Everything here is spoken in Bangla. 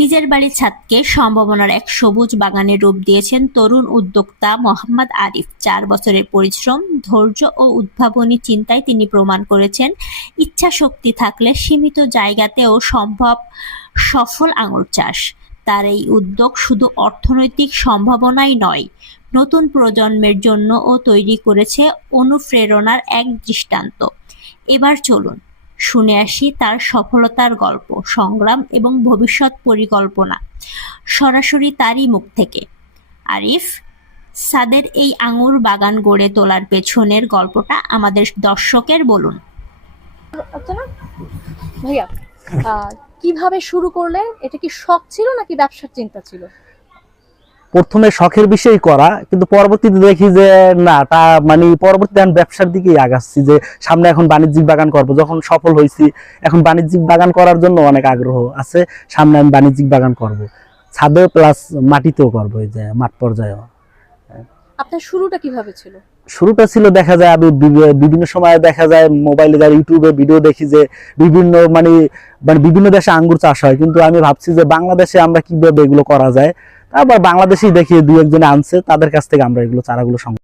নিজের বাড়ির ছাদকে সম্ভাবনার এক সবুজ বাগানের রূপ দিয়েছেন তরুণ উদ্যোক্তা মোহাম্মদ আরিফ। 4 বছরের পরিশ্রম, ধৈর্য ও উদ্ভাবনী চিন্তায় তিনি প্রমাণ করেছেন ইচ্ছাশক্তি থাকলে সীমিত জায়গাতেও সম্ভব সফল আঙুর চাষ। তার এই উদ্যোগ শুধু অর্থনৈতিক সম্ভাবনাই নয়, নতুন প্রজন্মের জন্যও তৈরি করেছে অনুপ্রেরণার এক দৃষ্টান্ত। এবার চলুন শুনে আসি তার সফলতার গল্প, সংগ্রাম এবং ভবিষ্যৎ পরিকল্পনা সরাসরি তারই মুখ থেকে। আরিফ সাদের এই আঙুর বাগান গড়ে তোলার পেছনের গল্পটা আমাদের দর্শকের বলুন। আচ্ছা না ভাইয়া, কিভাবে শুরু করলে? এটা কি শখ ছিল নাকি ব্যবসার চিন্তা ছিল? প্রথমে শখের বিষয় করা, কিন্তু পরবর্তীতে দেখি যে না, তা মানে পরবর্তীতে আমি ব্যবসার দিকেই আগাচ্ছি, যে সামনে এখন বাণিজ্যিক বাগান করব। যখন সফল হয়েছি এখন বাণিজ্যিক বাগান করার জন্য অনেক আগ্রহ আছে। সামনে আমি বাণিজ্যিক বাগান করব, ছাদে প্লাস মাটিতেও করবো, এই যে মাঠ পর্যায়ে। আপনার শুরুটা কিভাবে ছিল? শুরুটা ছিল, দেখা যায় আমি বিভিন্ন সময় দেখা যায় মোবাইলে যারা ইউটিউবে ভিডিও দেখি যে বিভিন্ন মানে মানে বিভিন্ন দেশে আঙ্গুর চাষ হয়, কিন্তু আমি ভাবছি যে বাংলাদেশে আমরা কিভাবে এগুলো করা যায়। আবার বাংলাদেশেই দেখি দুই একজনে আনছে, তাদের কাছ থেকে আমরা এগুলো চারাগুলো